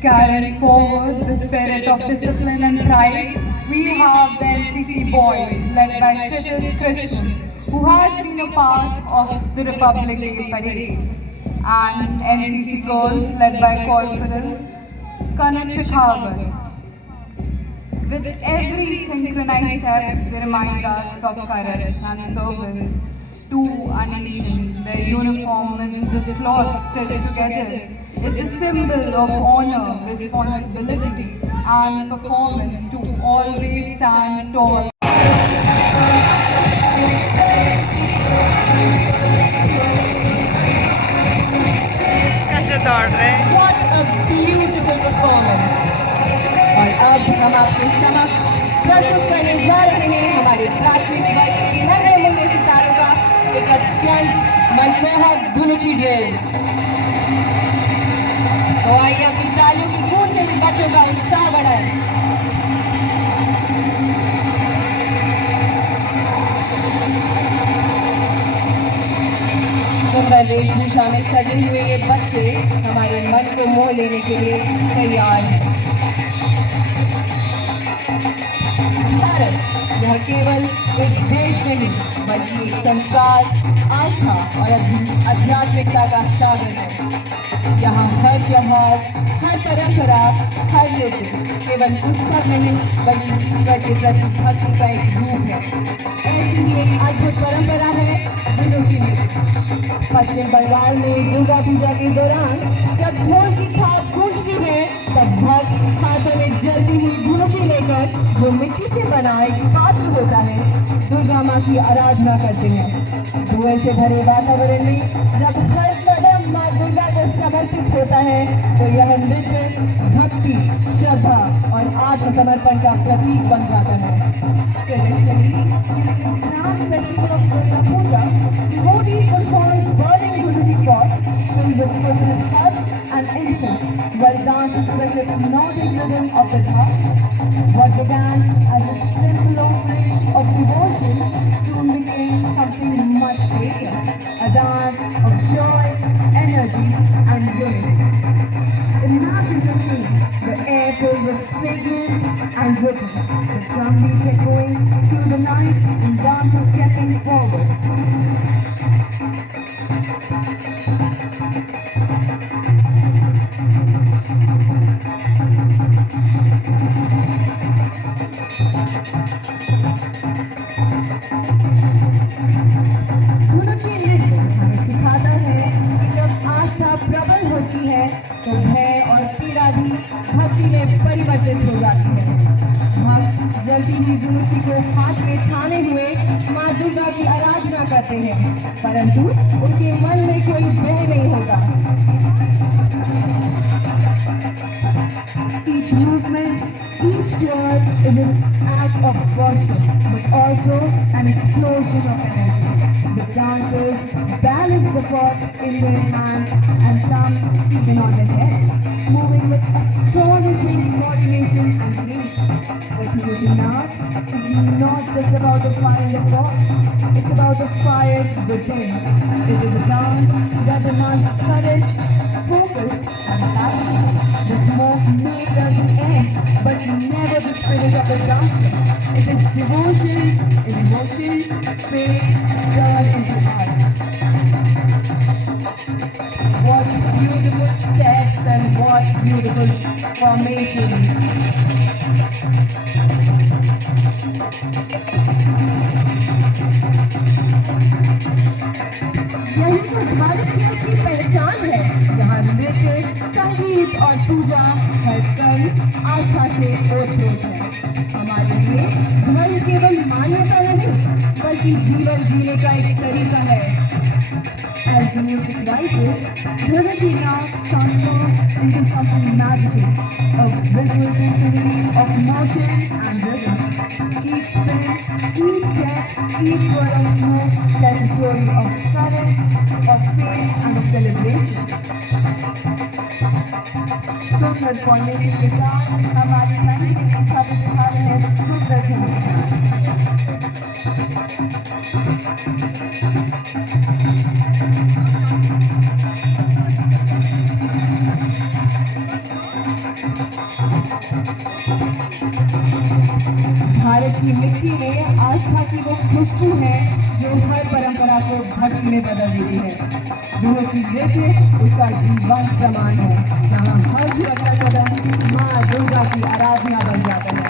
Carrying forward the spirit of discipline and pride, we have the NCC boys led by Kshitij Krishnan, who has been a part of the Republic Day parade, and NCC girls led by Corporal Kanat Shekhawat. With every synchronized step, they remind us of courage and service to our nation. Their uniform isn't just cloth stitched together. It's a symbol of honor, responsibility, and performance to always stand tall. कैसे दौड़ रहे हैं? What a beautiful performance! और अब हम आपके समक्ष प्रस्तुत करने जा रहे हैं हमारे प्राथमिक वर्ग के नन्हे मुन्ने सितारों का एक अत्यंत मनमोहक धुनुची ड्रिल। तो आइए अपनी तालियों की गूंज से बच्चों का उत्साह बढ़ाएं। सुंदर वेशभूषा में सजे हुए ये बच्चे हमारे मन को मोह लेने के लिए तैयार हैं। भारत यह केवल एक देश नहीं बल्कि एक संस्कार, आस्था और आध्यात्मिकता का सागर है। यहाँ हर त्योहार, हर परंपरा, हर नृत्य केवल उत्सव नहीं बल्कि ईश्वर के प्रति भक्ति का एक रूप है। ऐसी ही एक अद्भुत परंपरा है धुनुची नृत्य। पश्चिम बंगाल में दुर्गा पूजा के दौरान जब ढोल की थाप गूंजती है तब भक्त हाथों में जलती हुई धुनुची लेकर जो मिट्टी से बना एक पात्र होता है दुर्गा माँ की आराधना करते हैं। धुएं से भरे वातावरण में जब हर कदम माँ दुर्गा को समर्पित होता है तो यह नृत्य भक्ति, श्रद्धा और आत्मसमर्पण का प्रतीक बन जाता है। Traditionally, during the grand festival of Durga Puja, devotees would follow burning Dhuluchi pots filled with coconut husk and incense while dancing to the hypnotic rhythm of the dhap. What began as a simple offering of devotion soon became something much greater, a dance of joy, energy and unity. Imagine the scene, the air filled with fragrance and rhythm, the drum beats echoing through the night and dancers stepping forward. धुनुची नृत्य हमें सिखाता है कि जब आस्था प्रबल होती है तो भय और पीड़ा भी भक्ति में परिवर्तित हो जाती है। भक्त जलती हुई धुनुची को हाथ में थामे हुए माँ दुर्गा की आराधना करते हैं, परंतु उनके मन में कोई भय नहीं होता। Each movement, each turn is an act of worship, but also an explosion of energy. The dancers balance the pots in their hands and some even on their heads, moving with astonishing coordination and grace. The Dhuluchi Naach is not just about the fire in the pots, it's about the fire within. It is a dance that demands courage, focus and passion. The smoke may doesn't end, but never the spirit of the dancer. It is devotion, emotion, faith, turned into art. What beautiful steps and what beautiful formations. यही तो भारत की असली पहचान है, जहाँ नृत्य, संगीत और पूजा हर कल आस्था से ओत-प्रोत है। हमारे लिए धर्म केवल मान्यता नहीं बल्कि जीवन जीने का एक तरीका है। As the music rises, Dhuluchi Naach transforms into something magical, a visual symphony of motion and rhythm. Each spin, each step, each word of smoke tells a story of courage, of faith and of celebration. सुंदर फॉर्मेशन के साथ हमारी मंडी की छवि दिखा रहे हैं सुंदर धुनुची नाच। खुशबू है जो हर परंपरा को भक्ति में बदल देती है। रूसी नृत्य उसका जीवंत प्रमाण है, जहाँ हर भी कदम माँ दुर्गा की आराधना बन जाता है।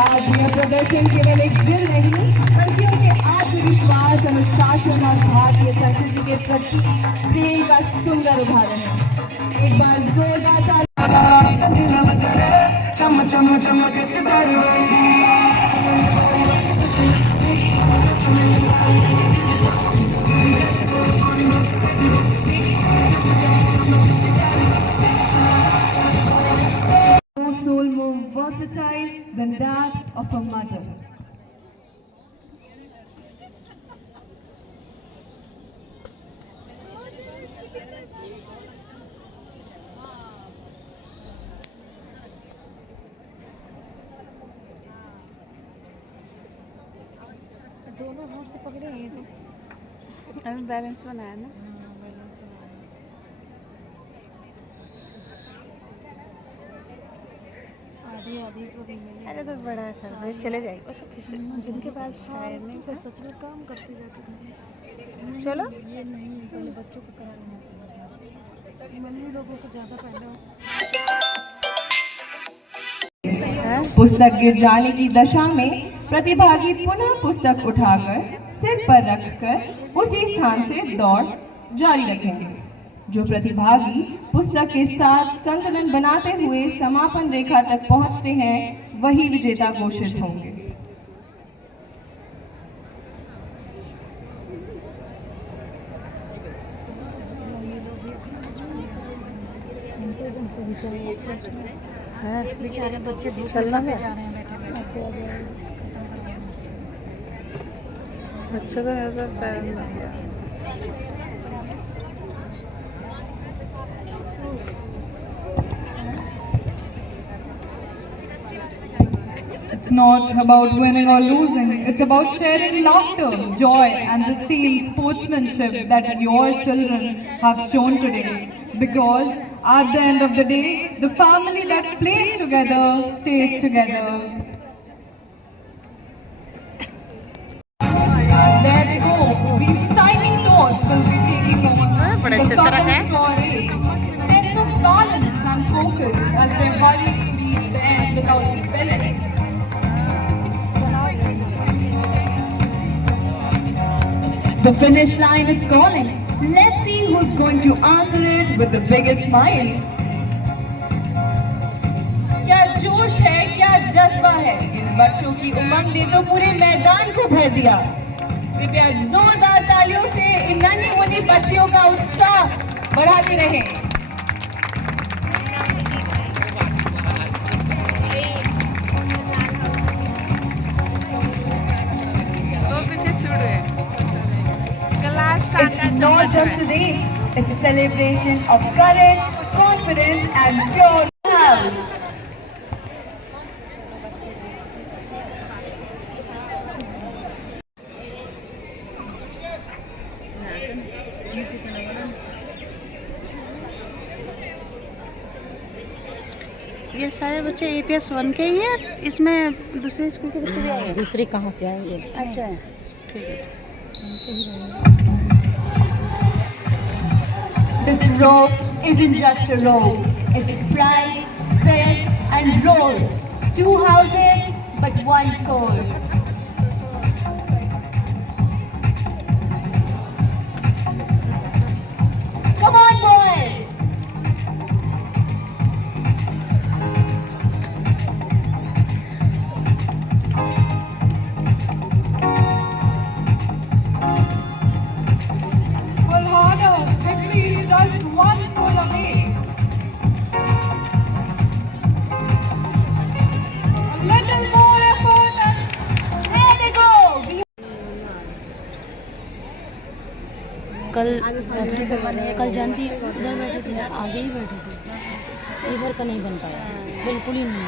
आज यह प्रदर्शन केवल एक दिल नहीं बल्कि उनके आत्मविश्वास, अनुशासन और भारतीय संस्कृति के प्रति प्रेम का सुंदर उदाहरण है। एक बार जोरदार no soul more versatile than that of a mother. दोनों हाथ से पकड़े हैं ये तो। अभी बैलेंस बनाया ना। आधी आधी को भी मिली। अरे तो बड़ा सर से चले जाएगी वो सब जिनके पास शायद नहीं तो सच में काम करते जाके घर। चलो ये नहीं पहले बच्चों को करा लेना चाहिए, मम्मी लोगों को ज़्यादा पहले पुस्तक गिर जाने की दशा में प्रतिभागी पुनः पुस्तक उठाकर सिर पर रखकर उसी स्थान से दौड़ जारी रखेंगे। जो प्रतिभागी पुस्तक के साथ संतुलन बनाते हुए समापन रेखा तक पहुंचते हैं वही विजेता घोषित होंगे। बेचारे बच्चे चलना है जा रहे हैं बैठे बच्चों को नजर पैर लग गया। It's not about winning or losing. It's about sharing laughter, joy, and the same sportsmanship that your children have shown today. Because at the end of the day, the family that plays together stays together. And there they go. These tiny toes will be taking over बड़े the अच्छे से रखे हैं। current race. Sense of balance and focus as they hurry to reach the end without spilling. The finish line is calling. Let's see who's going to answer it with the biggest smile. क्या जोश है, क्या जज्बा है, इन बच्चों की उमंग ने तो पूरे मैदान को भर दिया। कृपया जोरदार तालियों से इन नन्ही मुन्नी बच्चियों का उत्साह बढ़ाते रहें। वो पीछे छूट गए। Class start It's not just a race, it's a celebration of courage, confidence and pure health. ये सारे बच्चे APS 1 के ही है, इसमें दूसरे स्कूल के बच्चे भी आए हैं। दूसरे कहाँ से आएंगे? अच्छा ठीक है। This rope isn't just a rope. It's pride, spirit, and roll. 2 houses, but 1 score. Come on, boys! Pull harder. Victory is just one goal away. A little more effort and there they go. कल जानती उधर बैठे थे, आगे ही बैठे थे, इधर का नहीं बन पाया, बिल्कुल ही नहीं,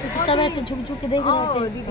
क्योंकि सब ऐसे झुक झुक के देख रहे थे।